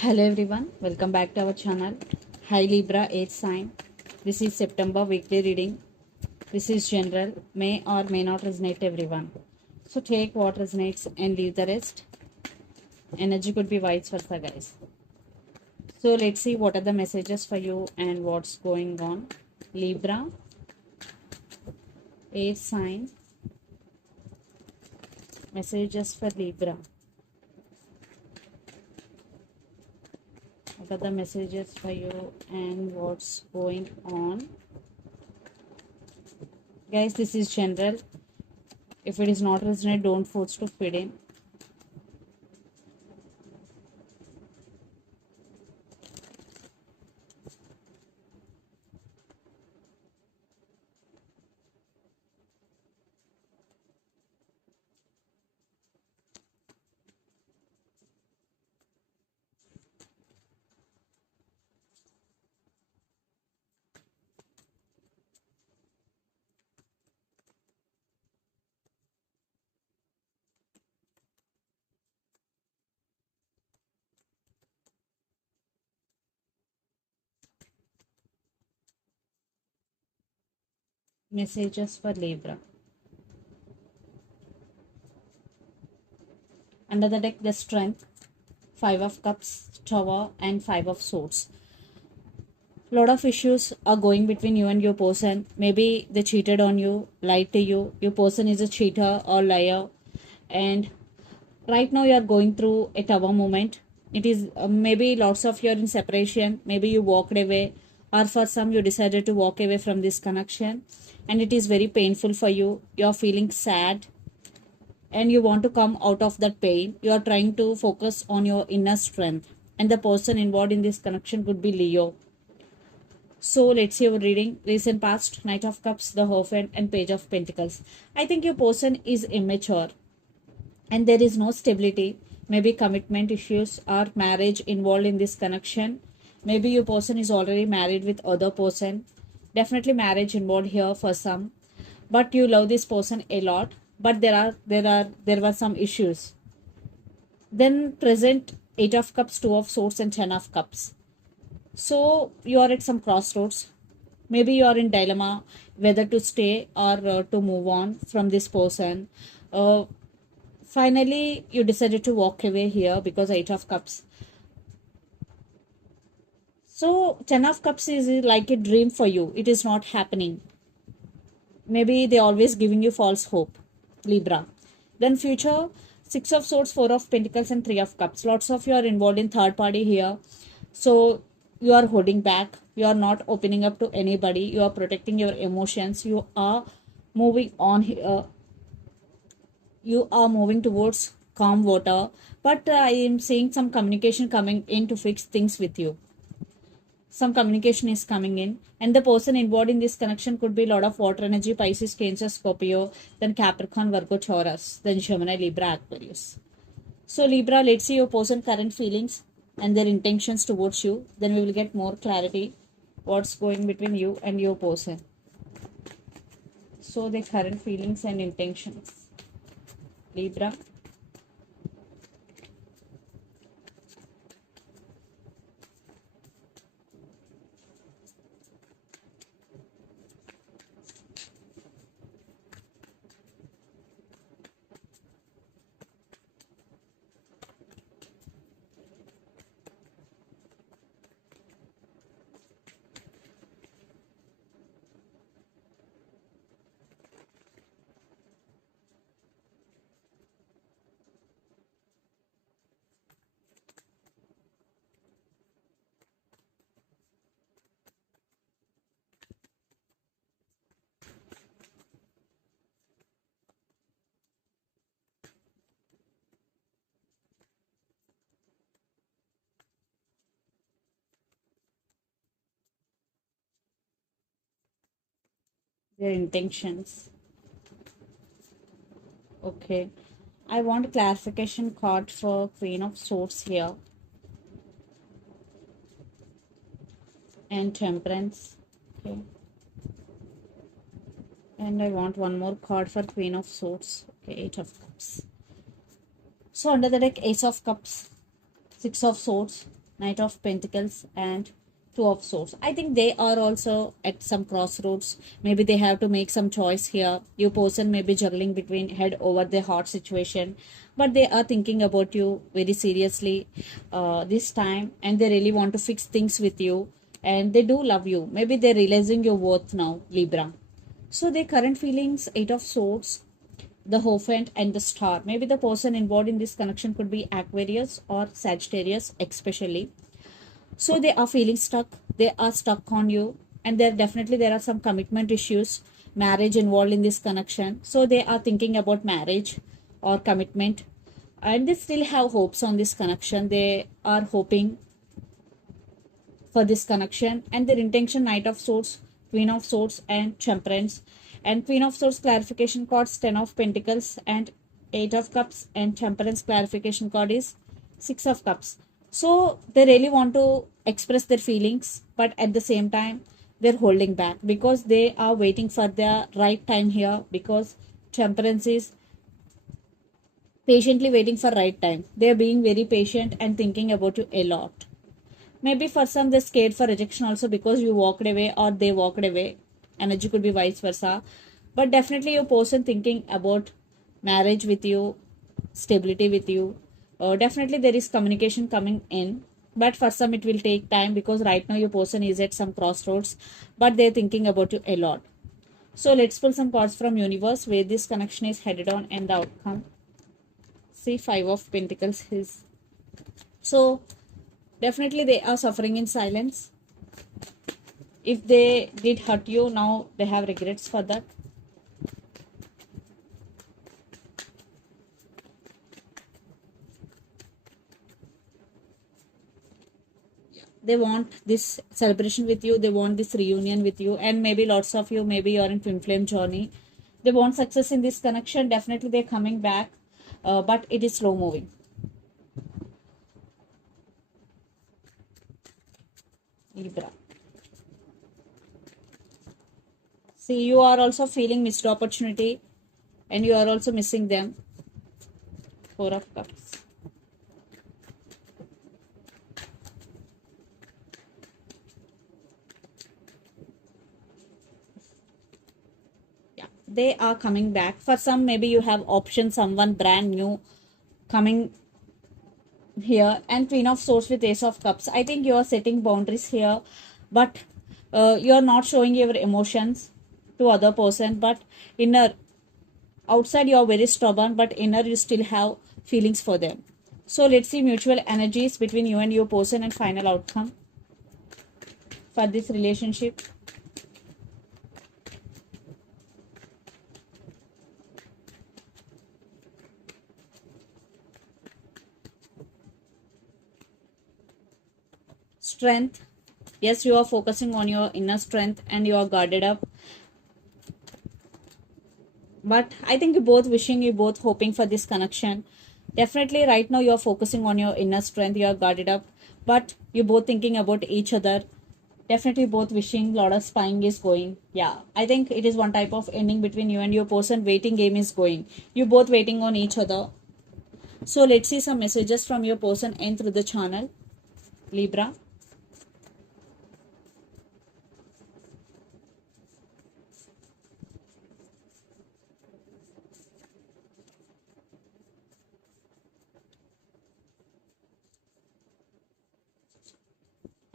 Hello everyone, welcome back to our channel. Hi Libra, 8th sign. This is September weekly reading. This is general, may or may not resonate everyone. So take what resonates and leave the rest. Energy could be vice versa, guys. So let's see what are the messages for you and what's going on. Libra, 8th sign. Messages for Libra. What are the messages for you and what's going on? Guys, this is general. If it is not resonate, don't force to fit in. Messages for Libra. Under the deck, the Strength, 5 of Cups, Tower, and 5 of Swords. Lot of issues are going between you and your person. Maybe they cheated on you, lied to you. Your person is a cheater or liar. And right now you are going through a tower moment. It is maybe lots of you are in separation. Maybe you walked away, or for some you decided to walk away from this connection. And it is very painful for you. You are feeling sad and you want to come out of that pain. You are trying to focus on your inner strength, and the person involved in this connection could be Leo. So let's see our reading. Recent past, Knight of Cups, the Hierophant, and Page of Pentacles. I think your person is immature and there is no stability. Maybe commitment issues or marriage involved in this connection. Maybe your person is already married with other person. Definitely marriage involved here for some. But you love this person a lot. But there were some issues. Then present 8 of Cups, 2 of Swords, and 10 of Cups. So you are at some crossroads. Maybe you are in dilemma whether to stay or to move on from this person. Finally, you decided to walk away here because 8 of Cups. So 10 of Cups is like a dream for you. It is not happening. Maybe they always giving you false hope, Libra. Then future, 6 of Swords, 4 of Pentacles, and 3 of Cups. Lots of you are involved in third party here. So you are holding back. You are not opening up to anybody. You are protecting your emotions. You are moving on here. You are moving towards calm water. But I am seeing some communication coming in to fix things with you. Some communication is coming in, and the person involved in this connection could be a lot of water energy: Pisces, Cancer, Scorpio, then Capricorn, Virgo, Taurus, then Gemini, Libra, Aquarius. So Libra, let's see your person current feelings and their intentions towards you. Then we will get more clarity what's going between you and your person. So the current feelings and intentions, Libra. Their intentions. Okay. I want clarification card for Queen of Swords here. And Temperance. Okay. And I want one more card for Queen of Swords. Okay, 8 of Cups. So under the deck, Ace of Cups, 6 of Swords, Knight of Pentacles, and Two of Swords. I think they are also at some crossroads. Maybe they have to make some choice here. Your person may be juggling between head over their heart situation, but they are thinking about you very seriously this time, and they really want to fix things with you, and they do love you. Maybe they're realizing your worth now, Libra. So their current feelings, Eight of Swords, the Hierophant, and the Star. Maybe the person involved in this connection could be Aquarius or Sagittarius, especially. So they are feeling stuck. They are stuck on you, and there are some commitment issues, marriage involved in this connection. So they are thinking about marriage or commitment, and they still have hopes on this connection. They are hoping for this connection, and their intention: Knight of Swords, Queen of Swords, and Temperance. And Queen of Swords clarification cards, Ten of Pentacles and Eight of Cups, and Temperance clarification card is Six of Cups. So they really want to express their feelings, but at the same time they're holding back because they are waiting for the right time here, because Temperance is patiently waiting for right time. They're being very patient and thinking about you a lot. Maybe for some they're scared for rejection also, because you walked away or they walked away. Energy could be vice versa. But definitely your person thinking about marriage with you, stability with you. Definitely there is communication coming in. But for some it will take time, because right now your person is at some crossroads. But they're thinking about you a lot. So let's pull some cards from universe where this connection is headed on and the outcome. See, Five of Pentacles is. So definitely they are suffering in silence. If they did hurt you, now they have regrets for that. They want this celebration with you. They want this reunion with you. And maybe lots of you, maybe you're in twin flame journey. They want success in this connection. Definitely they're coming back. But it is slow moving. Libra. See, you are also feeling missed opportunity, and you are also missing them. Four of Cups. Yeah, they are coming back. For some, maybe you have option, someone brand new coming here. And Queen of Swords with Ace of Cups. I think you are setting boundaries here, but you are not showing your emotions to other person, but inner, outside you are very stubborn, but inner you still have feelings for them. So let's see mutual energies between you and your person and final outcome for this relationship. Strength. Yes, you are focusing on your inner strength and you are guarded up. But I think you both wishing, you both hoping for this connection. Definitely right now you are focusing on your inner strength, you are guarded up, but you both thinking about each other. Definitely both wishing, lot of spying is going. Yeah, I think it is one type of ending between you and your person. Waiting game is going. You both waiting on each other. So let's see some messages from your person and through the channel, Libra.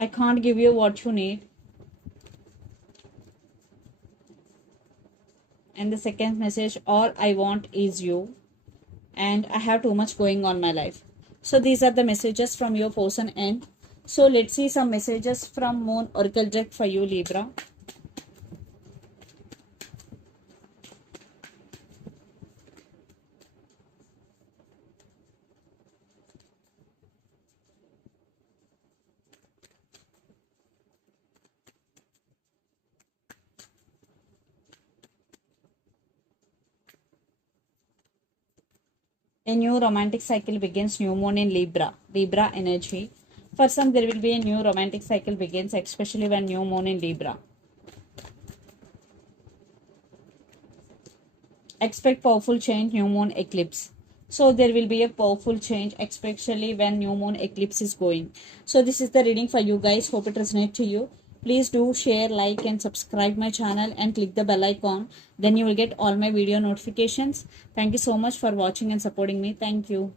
I can't give you what you need. And the second message, all I want is you. And I have too much going on my life. So these are the messages from your person end. So let's see some messages from Moon Oracle deck for you, Libra. A new romantic cycle begins, new moon in Libra. Libra energy. For some, there will be a new romantic cycle begins, especially when new moon in Libra. Expect powerful change, new moon eclipse. So there will be a powerful change, especially when new moon eclipse is going. So this is the reading for you guys. Hope it resonates to you. Please do share, like and subscribe my channel and click the bell icon. Then you will get all my video notifications. Thank you so much for watching and supporting me. Thank you.